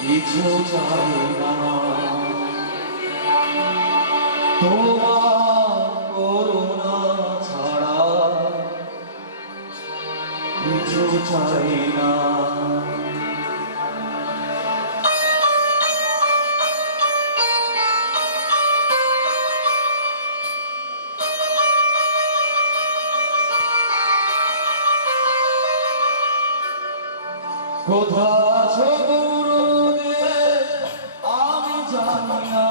কিছু চাই না, তোমার করুণা ছাড়া কিছু চাই না। কোথা আছো গুরুদেব আমি জানি না,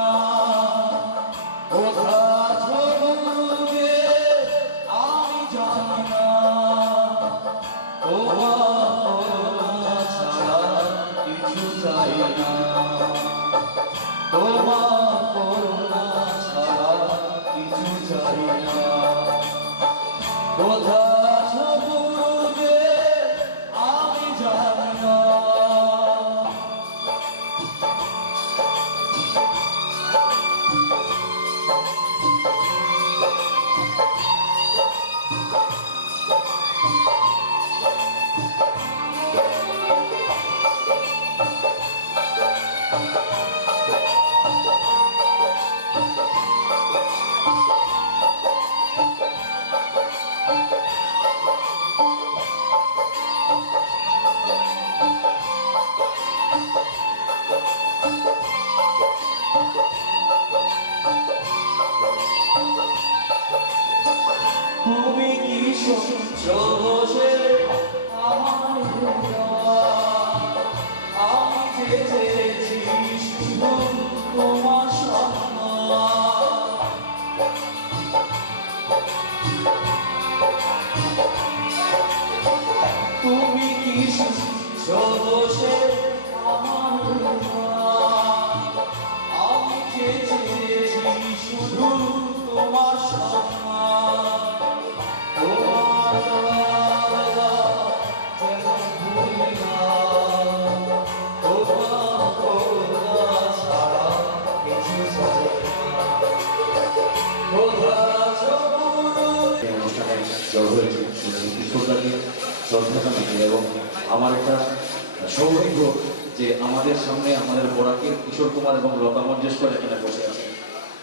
কোথা আছো গুরুদেব আমি জানি না, তোমার ছাড়া কিছু চাই না, তোমার করুণা ছাড়া কিছু চাই না। কোথা আছো গুরুদেব আমি জানি না। তুমি কি সহজে আমার আমি চেয়েছি শুধু তোমার সম্মান, তুমি কি সহজে আমার আমি চেয়েছি শুধু তোমার সম্মান। এবং আমার একটা সৌভাগ্য যে আমাদের সামনে আমাদের বরাকের কিশোর কুমার এবং লতা মঞ্জেশকর এখানে বসে আছে,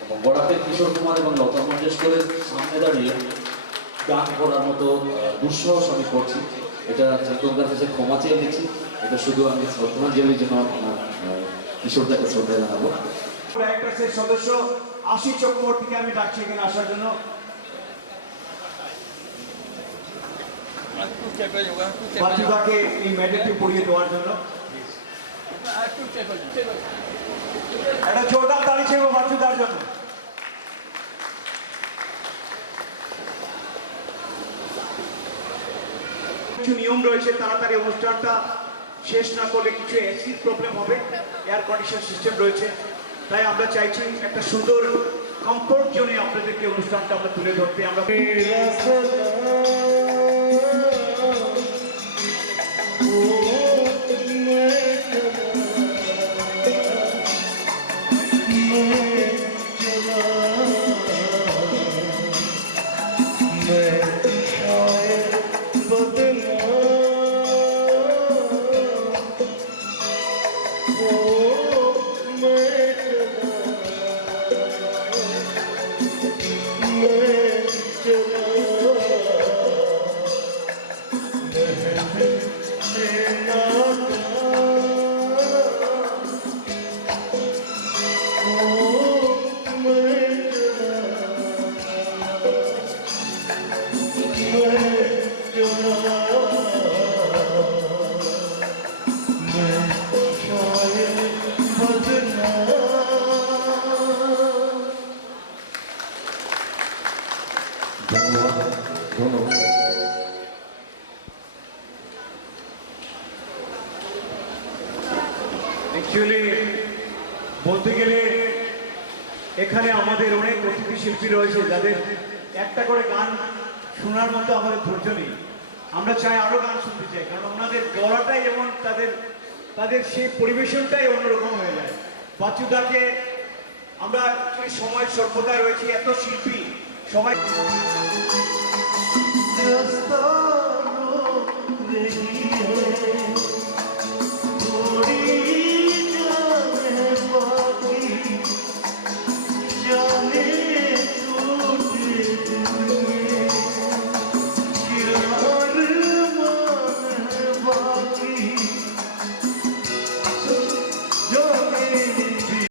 এবং বরাকের কিশোর কুমার এবং লতা মঞ্জেশকরের সামনে দাঁড়িয়ে গান করার মতো দুঃসাহস আমি করছি। এটা চেতনদার কাছে ক্ষমা চেয়ে নিচ্ছি। এটা শুধু আমি শ্রদ্ধাঞ্জলির জন্য আমার কিশোরদাকে শ্রদ্ধা জানাবো। ডাইরেক্টরসের সদস্য আশিস চক্রবর্তীকে আমি ডাকছি এখানে আসার জন্য। বাচ্চুদাকে এই মেডেলটি পরিয়ে দেওয়ার জন্য একটা জোরদার তালি ছিল বাচ্চুদার জন্য। কিছু নিয়ম রয়েছে, তাড়াতাড়ি অনুষ্ঠানটা শেষ না করলে কিছু এসির প্রবলেম হবে, এয়ার কন্ডিশন সিস্টেম রয়েছে, তাই আমরা চাইছি একটা সুন্দর কমফোর্ট জোনে আপনাদেরকে অনুষ্ঠানটা আমরা তুলে ধরতে। আমরা অ্যাকচুয়ালি বলতে গেলে এখানে আমাদের অনেক অতিথি শিল্পী রয়েছে যাদের একটা করে গান শোনার মতো আমাদের ধৈর্য নেই। আমরা চাই আরো গান শুনতে চাই, কারণ ওনাদের গলাটাই যেমন তাদের সেই পরিবেশনটাই অন্যরকম হয়ে যায়। বাচ্চুদাকে আমরা সময় স্বল্পতায় রয়েছি, এত শিল্পী সবাই